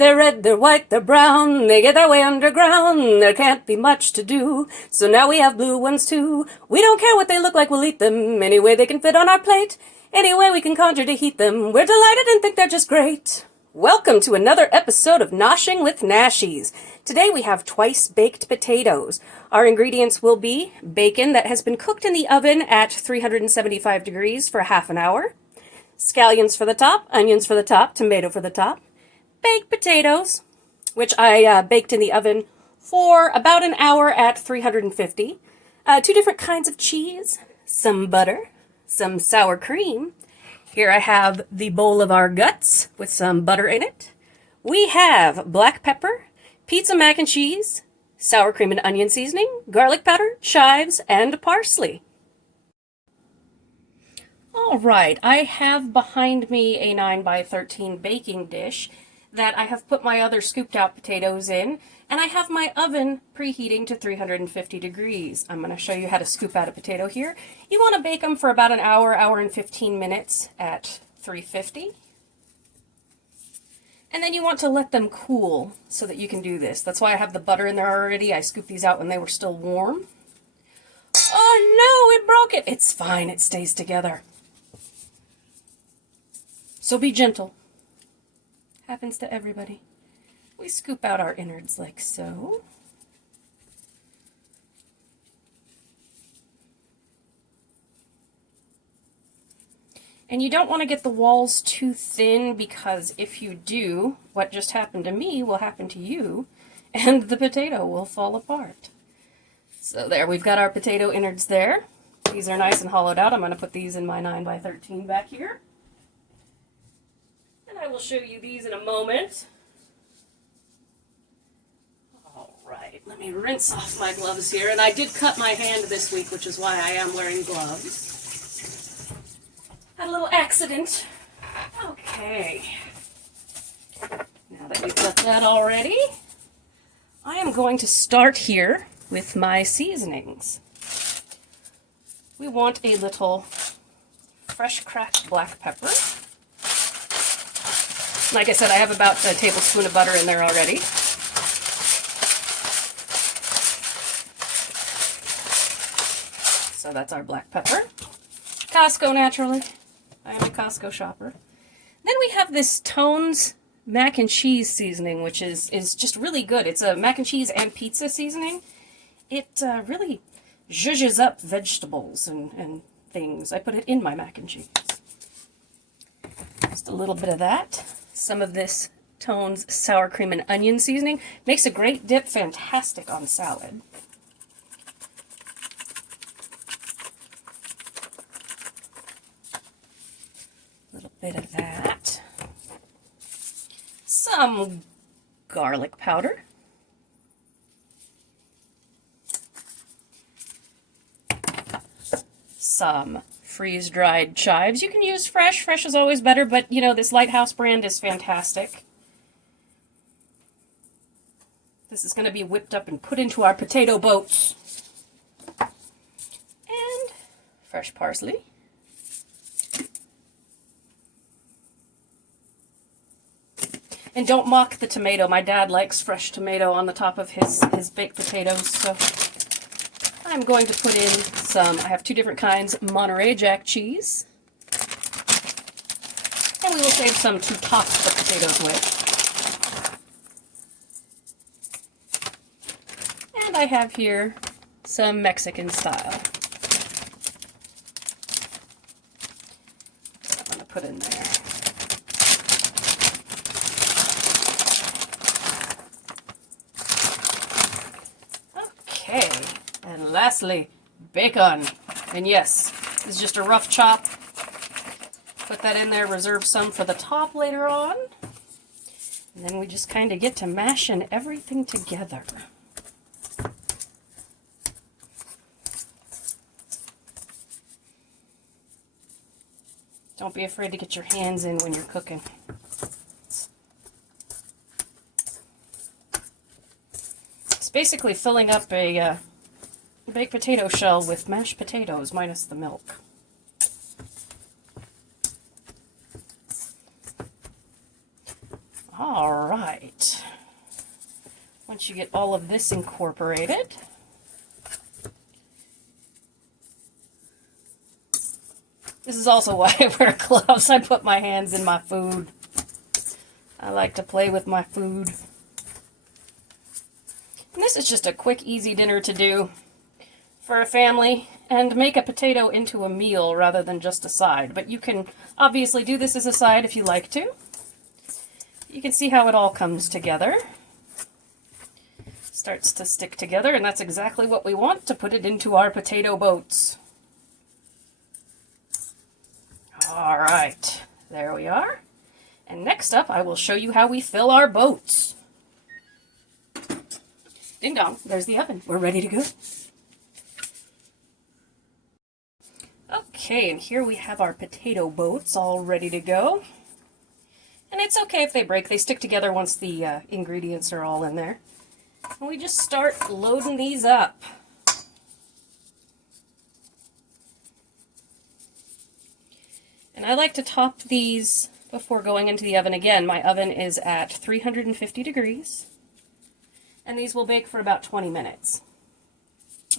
They're red, they're white, they're brown, they get their way underground, there can't be much to do, so now we have blue ones too. We don't care what they look like, we'll eat them, any way they can fit on our plate, any way we can conjure to heat them, we're delighted and think they're just great. Welcome to another episode of Noshing with Nashies. Today we have twice baked potatoes. Our ingredients will be bacon that has been cooked in the oven at 375 degrees for half an hour, scallions for the top, onions for the top, tomato for the top, baked potatoes, which I baked in the oven for about an hour at 350, two different kinds of cheese, some butter, some sour cream. Here I have the bowl of our guts with some butter in it. We have black pepper, pizza mac and cheese, sour cream and onion seasoning, garlic powder, chives, and parsley. All right, I have behind me a 9x13 baking dish that I have put my other scooped out potatoes in, and I have my oven preheating to 350 degrees. I'm going to show you how to scoop out a potato here. You want to bake them for about an hour, hour and 15 minutes at 350. And then you want to let them cool so that you can do this. That's why I have the butter in there already. I scooped these out when they were still warm. Oh no, it broke it. It's fine, it stays together. So be gentle. Happens to everybody. We scoop out our innards like so. And you don't want to get the walls too thin, because if you do, what just happened to me will happen to you, and the potato will fall apart. So there, we've got our potato innards there. These are nice and hollowed out. I'm going to put these in my 9x13 back here. And I will show you these in a moment. Alright, let me rinse off my gloves here. And I did cut my hand this week, which is why I am wearing gloves. Had a little accident. Okay. Now that we've got that already, I am going to start here with my seasonings. We want a little fresh cracked black pepper. Like I said, I have about a tablespoon of butter in there already. So that's our black pepper. Costco, naturally. I am a Costco shopper. Then we have this Tone's mac and cheese seasoning, which is just really good. It's a mac and cheese and pizza seasoning. It really zhuzhes up vegetables and things. I put it in my mac and cheese. Just a little bit of that. Some of this Tone's sour cream and onion seasoning. Makes a great dip, fantastic on salad. A little bit of that. Some garlic powder. Some freeze-dried chives. You can use fresh. Fresh is always better, but you know, this Lighthouse brand is fantastic. This is going to be whipped up and put into our potato boats. And fresh parsley. And don't mock the tomato. My dad likes fresh tomato on the top of his baked potatoes, so I'm going to put in some, I have two different kinds, Monterey Jack cheese. And we will save some to top the potatoes with. And I have here some Mexican style. I'm going to put in there. Okay. And lastly, bacon. And yes, it's just a rough chop. Put that in there, reserve some for the top later on. And then we just kind of get to mashing everything together. Don't be afraid to get your hands in when you're cooking. It's basically filling up a baked potato shell with mashed potatoes minus the milk. All right. Once you get all of this incorporated, this is also why I wear gloves. I put my hands in my food. I like to play with my food. And this is just a quick, easy dinner to do for a family and make a potato into a meal rather than just a side. But you can obviously do this as a side if you like to. You can see how it all comes together. Starts to stick together, and that's exactly what we want to put it into our potato boats. All right, there we are. And next up, I will show you how we fill our boats. Ding dong, there's the oven. We're ready to go. Okay, and here we have our potato boats all ready to go. And it's okay if they break. They stick together once the ingredients are all in there. And we just start loading these up. And I like to top these before going into the oven. Again, my oven is at 350 degrees. And these will bake for about 20 minutes.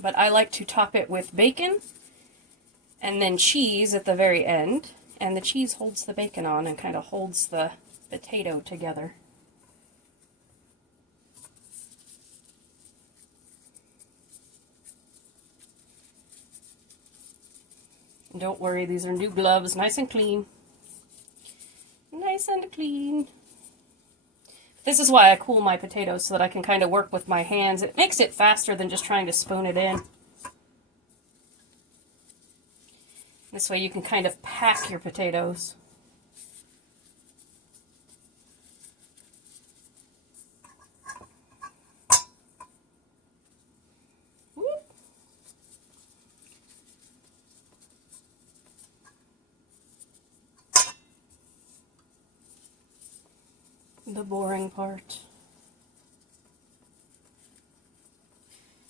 But I like to top it with bacon and then cheese at the very end. And the cheese holds the bacon on and kind of holds the potato together. And don't worry, these are new gloves, nice and clean. Nice and clean. This is why I cool my potatoes, so that I can kind of work with my hands. It makes it faster than just trying to spoon it in. This way you can kind of pack your potatoes. Whoop. The boring part.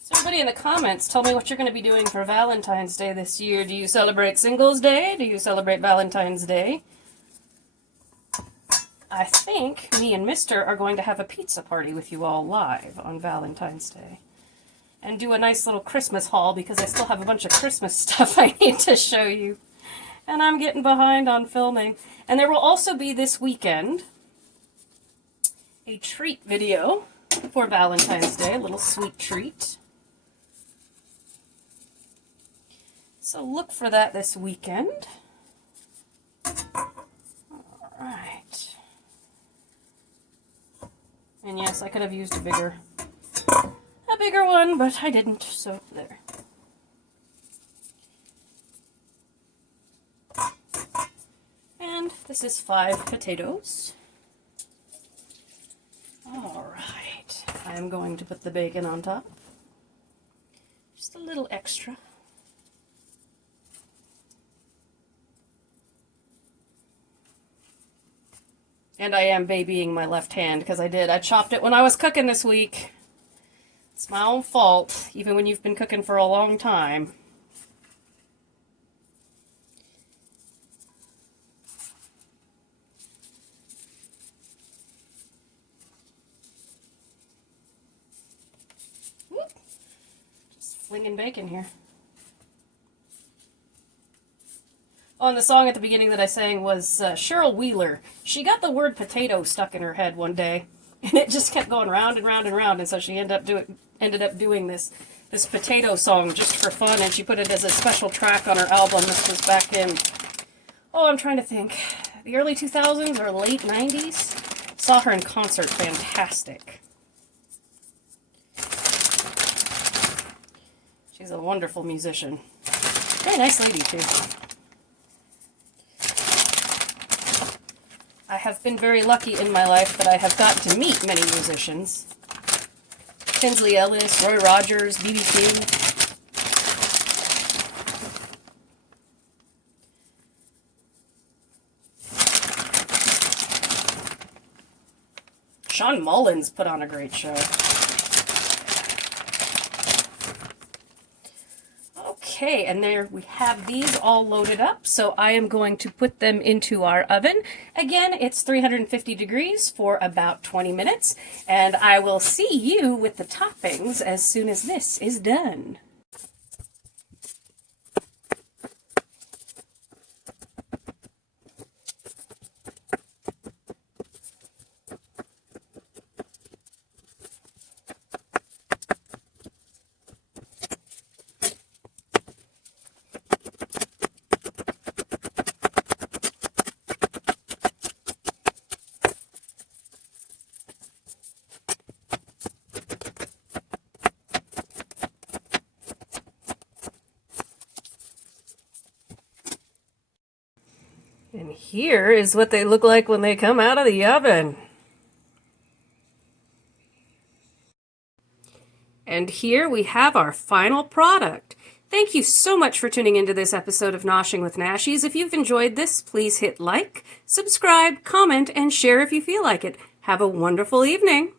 So everybody in the comments, tell me what you're going to be doing for Valentine's Day this year. Do you celebrate Singles Day? Do you celebrate Valentine's Day? I think me and Mister are going to have a pizza party with you all live on Valentine's Day. And do a nice little Christmas haul, because I still have a bunch of Christmas stuff I need to show you. And I'm getting behind on filming. And there will also be this weekend a treat video for Valentine's Day, a little sweet treat. So look for that this weekend. All right. And yes, I could have used a bigger one, but I didn't, so there. And this is 5 potatoes. All right. I'm going to put the bacon on top. Just a little extra. And I am babying my left hand, because I chopped it when I was cooking this week. It's my own fault, even when you've been cooking for a long time. Whoop. Just flinging bacon here. Oh, and the song at the beginning that I sang was Cheryl Wheeler. She got the word potato stuck in her head one day, and it just kept going round and round and round, and so she ended up doing this potato song just for fun, and she put it as a special track on her album. This was back in, I'm trying to think, the early 2000s or late 90s. Saw her in concert, fantastic. She's a wonderful musician. Very nice lady, too. I have been very lucky in my life that I have got to meet many musicians. Tinsley Ellis, Roy Rogers, B.B. King. Sean Mullins put on a great show. Okay, and there we have these all loaded up, so I am going to put them into our oven. Again, it's 350 degrees for about 20 minutes, and I will see you with the toppings as soon as this is done. And here is what they look like when they come out of the oven. And here we have our final product. Thank you so much for tuning into this episode of Noshing with Nashies. If you've enjoyed this, please hit like, subscribe, comment, and share if you feel like it. Have a wonderful evening.